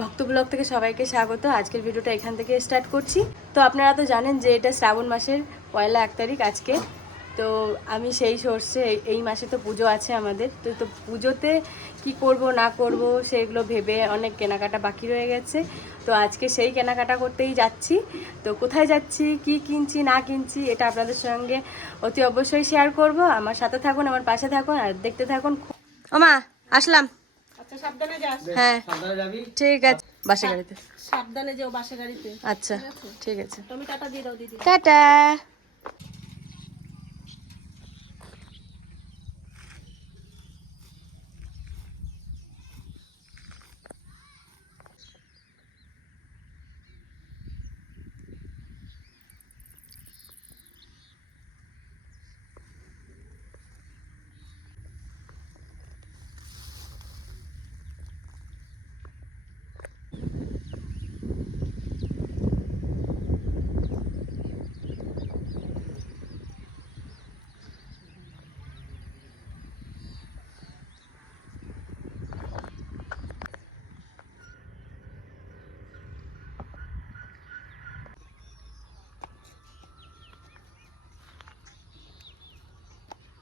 ভক্ত ব্লগ থেকে সবাইকে স্বাগত। আজকের ভিডিওটা এখান থেকে স্টার্ট করছি। তো আপনারা তো জানেন যে এটা শ্রাবণ মাসের পয়লা এক তারিখ আজকে। তো আমি সেই সোর্সে এই মাসে তো পুজো আছে আমাদের। তো তো পুজোতে কি করব, না করব সেগুলো ভেবে অনেক কেনাকাটা বাকি রয়ে গেছে। তো আজকে সেই কেনাকাটা করতেই যাচ্ছি। তো কোথায় যাচ্ছি, কি কিনছি, না কিনছি, এটা আপনাদের সঙ্গে অতি অবশ্যই শেয়ার করব। আমার সাথে থাকুন, আমার পাশে থাকুন, আর দেখতে থাকুন। ওমা আসলাম। হ্যাঁ সাঁতারে যাবি। ঠিক আছে বাসে গাড়িতে। সাবধানে যাও বাসে গাড়িতে। আচ্ছা ঠিক আছে। তুমি টাটা দিয়ে দাও দিদি। টাটা।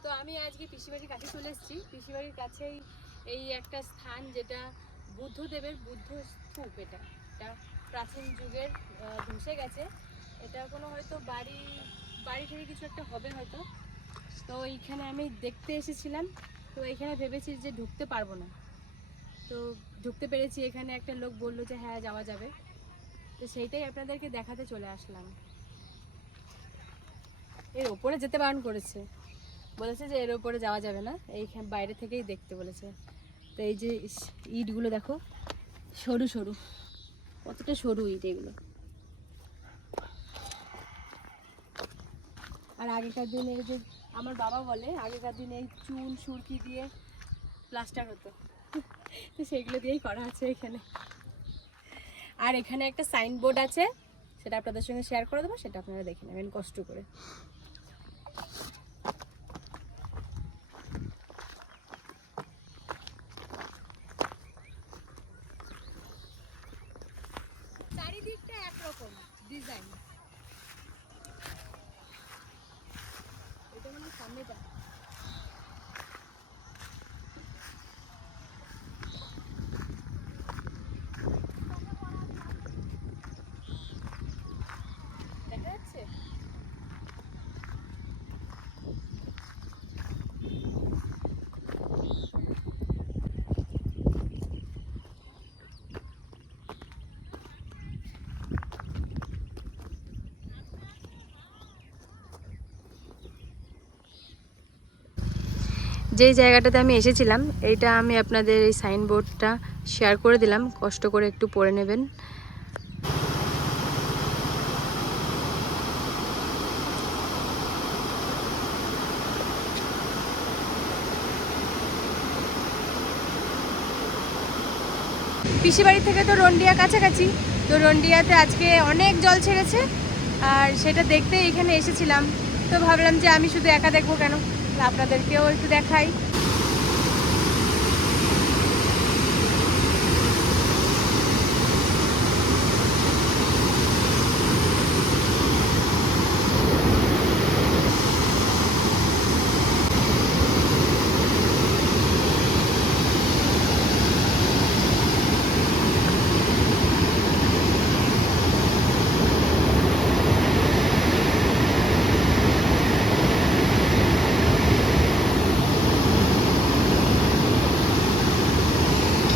তো আমি আজকে পিসিবাড়ির কাছে চলে এসেছি। পিসিবাড়ির কাছেই এই একটা স্থান যেটা বুদ্ধদেবের বুদ্ধ স্তূপ এটা। এটা প্রাচীন যুগের ধসে গেছে। এটা কোনো হয়তো বাড়ি বাড়ি থেকে কিছু একটা হবে হয়তো। তো এইখানে আমি দেখতে এসেছিলাম। তো এখানে ভেবেছি যে ঢুকতে পারব না। তো ঢুকতে পেরেছি। এখানে একটা লোক বলল যে হ্যাঁ যাওয়া যাবে। তো সেইটাই আপনাদেরকে দেখাতে চলে আসলাম। এর ওপরে যেতে বারণ করেছে। বলেছে যে এর ওপরে যাওয়া যাবে না। এইখানে বাইরে থেকেই দেখতে বলেছে। তো এই যে ইটগুলো দেখো, সরু সরু। কতটা সরু ইট এগুলো। আর আগেকার দিনে এই যে আমার বাবা বলে, আগেকার দিনে এই চুন সুরকি দিয়ে প্লাস্টার হতো। তো সেগুলো দিয়েই করা আছে এখানে। আর এখানে একটা সাইনবোর্ড আছে, সেটা আপনাদের সঙ্গে শেয়ার করে দেবো, সেটা আপনারা দেখে নেবেন কষ্ট করে। ডিজাইন। এটা মানে সামনেটা দেখা যাচ্ছে যেই জায়গাটাতে আমি এসেছিলাম, এইটা আমি আপনাদের এই সাইনবোর্ডটা শেয়ার করে দিলাম। কষ্ট করে একটু পড়ে নেবেন। পিসিবাড়ি থেকে তো রন্ডিয়া কাছাকাছি, তো রন্ডিয়াতে আজকে অনেক জল ছেড়েছে। আর সেটা দেখতে এখানে এসেছিলাম, তো ভাবলাম যে আমি শুধু একা দেখব কেন? আপনাদেরকেও একটু দেখাই।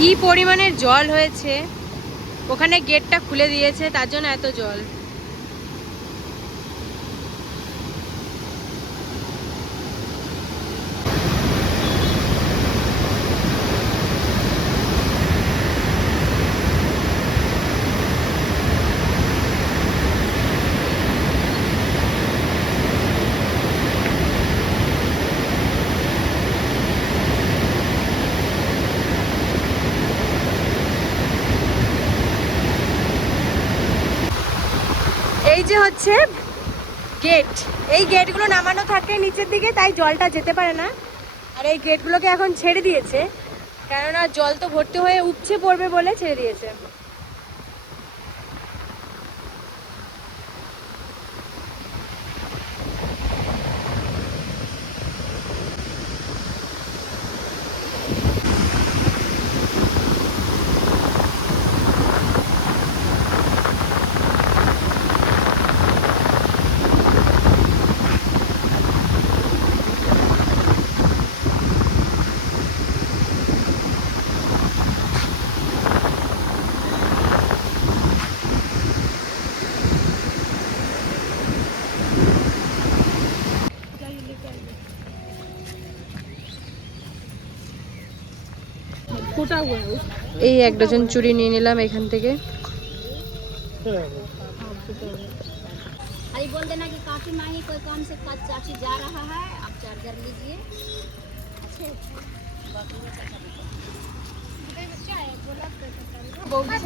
কি পরিমাণের জল হয়েছে? ওখানে গেটটা খুলে দিয়েছে তার জন্য এত জল। যে হচ্ছে গেট এই গেটগুলো নামানো থাকে নিচের দিকে, তাই জলটা যেতে পারে না। আর এই গেটগুলোকে এখন ছেড়ে দিয়েছে, কেননা জল তো ভর্তি হয়ে উপচে পড়বে বলে ছেড়ে দিয়েছে। এই এক ডজন চুড়ি নিয়ে নিলাম এখান থেকে अभी बोल देना कि काफी मांगी कोई काम से का चाची जा रहा है आप चार्जर लीजिए अच्छे বৌদির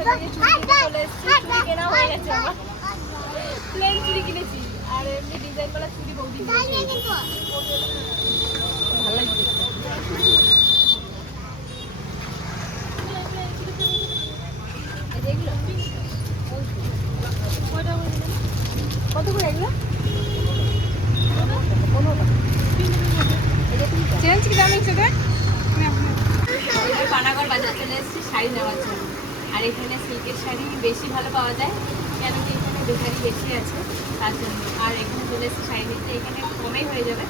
কত করে এগুলো? চেঞ্জ কি দাম বাজার চলে এসেছি, শাড়ি নেওয়ার জন্য। আর এখানে সিল্কের শাড়ি বেশি ভালো পাওয়া যায় কেন কি এখানে বেকারি বেশি আছে, তার জন্য। আর এখানে চলে এসেছি শাড়ি নিতে, এখানে কমেই হয়ে যাবে।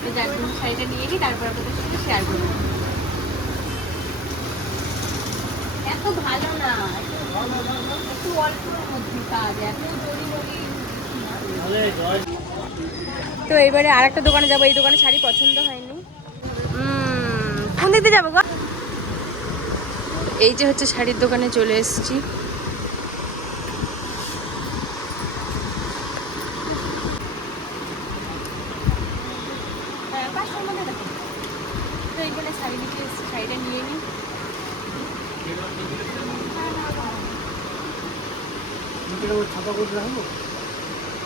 তো যার জন্য শাড়িটা নিয়ে নিই, তারপর আপনাদের শেয়ার করব। এত ভালো না একটু অল্পর মধ্যে কাজ, এত জরি তো এবারে আর একটা দোকানে যাব। এই দোকানে শাড়ি পছন্দ হয়নি। কোন দিকে যাব গো? এই যে হচ্ছে শাড়ির দোকানে চলে এসেছি। হ্যাঁ, পাঁচশোর মধ্যে। তো এইখানে শাড়ি নিতে এসেছি শাড়িটা নিয়ে নিই। খুব কাজ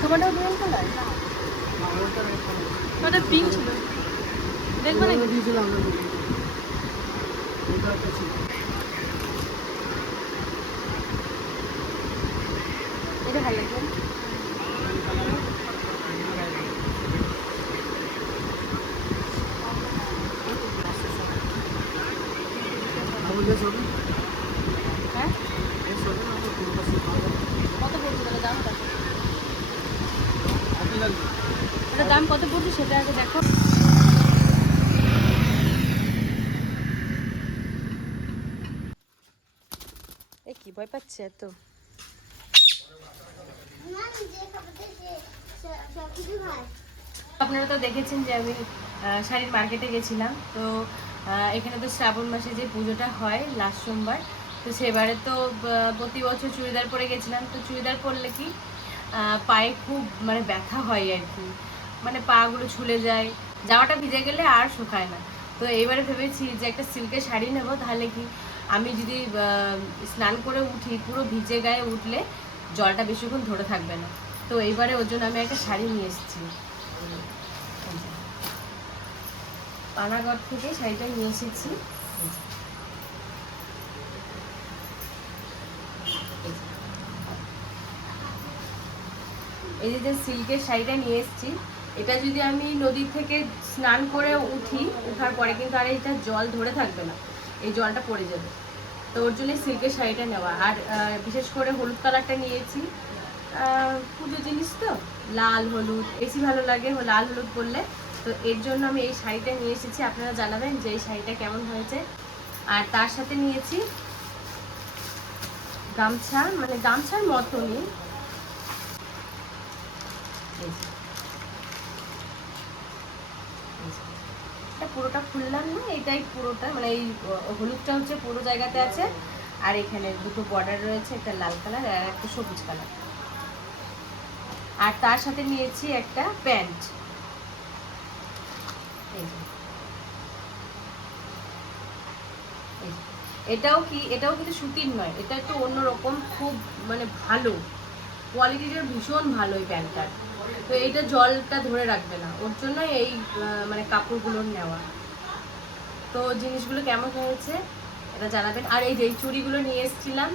তোমারটাও দুজন কালার পিঙ্ক ছিল দেখবে নাকি এটা ভালো লাগবে হ্যাঁ কত পড়ছে তাহলে দাম কত ওটার দাম কত পড়ছে সেটা আগে দেখো এ কি ভয় পাচ্ছে এত? আপনারা তো দেখেছেন যে আমি শাড়ির মার্কেটে গেছিলাম তো এখানে তো শ্রাবণ মাসে যে পুজোটা হয় লাস্ট সোমবার তো সেবারে তো প্রতি বছর চুড়িদার পরে গেছিলাম তো চুড়িদার পরলে কি পায়ে খুব মানে ব্যথা হয় আর কি। মানে পাগুলো ছুলে যায়, জামাটা ভিজে গেলে আর শুকায় না। তো এবারে ভেবেছি যে একটা সিল্কের শাড়ি নেব, তাহলে কি আমি যদি স্নান করে উঠি, পুরো ভিজে গায়ে উঠলে জলটা বেশিক্ষণ ধরে থাকবে না। তো এইবারে ওর জন্য আমি একটা শাড়ি নিয়ে এসেছি। পানাগড় থেকে শাড়িটা নিয়ে এসেছি। এই যে যে সিল্কের শাড়িটা নিয়ে এসেছি এটা যদি আমি নদী থেকে স্নান করে উঠি ওঠার পরে কিন্তু আর এটা জল ধরে থাকবে না। এই জলটা পড়ে যাবে। তো ওর জন্য সিল্কের শাড়িটা নেওয়া। আর বিশেষ করে হলুদ কালারটা নিয়েছি। পুজো জিনিস তো? লাল, হলুদ বেশি ভালো লাগে লাল, হলুদ পরলে। তো এর জন্য আমি এই শাড়িটা নিয়ে এসেছি। আপনারা জানাবেন যে এই শাড়িটা কেমন হয়েছে। আর তার সাথে নিয়েছি গামছা মানে গামছার মতনই এই যে। এই যে। এটা পুরোটা খুললাম না, এটাই পুরোটা মানে এই হলুদটা হচ্ছে পুরো জায়গাতে আছে। আর এখানে দুটো বর্ডার রয়েছে, একটা লাল কালার আর একটা সবুজ কালার আর তার সাথে নিয়েছি একটা প্যান্ট। এটাও কি, এটাও কিন্তু সুতির নয়, এটা একটু অন্যরকম, খুব মানে ভালো। কোয়ালিটিটা ভীষণ ভালো এই প্যান্টটার। তো এইটা জলটা ধরে রাখবে না। ওর জন্য এই মানে কাপড়গুলোর নেওয়া। তো জিনিসগুলো কেমন হয়েছে এটা জানাবেন। আর এই যে চুড়িগুলো নিয়ে এসেছিলাম,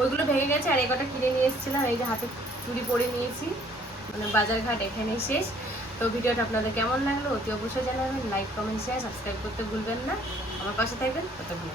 ওইগুলো ভেঙে গেছে আর এই কটা কিনে নিয়ে এসেছিলাম। এই যে হাতে চুড়ি পরে নিয়েছি। মানে বাজারঘাট এখানেই শেষ। তো ভিডিওটা আপনাদের কেমন লাগল অতি অবশ্যই জানাবেন। লাইক কমেন্ট শেয়ার সাবস্ক্রাইব করতে ভুলবেন না। আমার পাশে থাকবেন। ততক্ষণ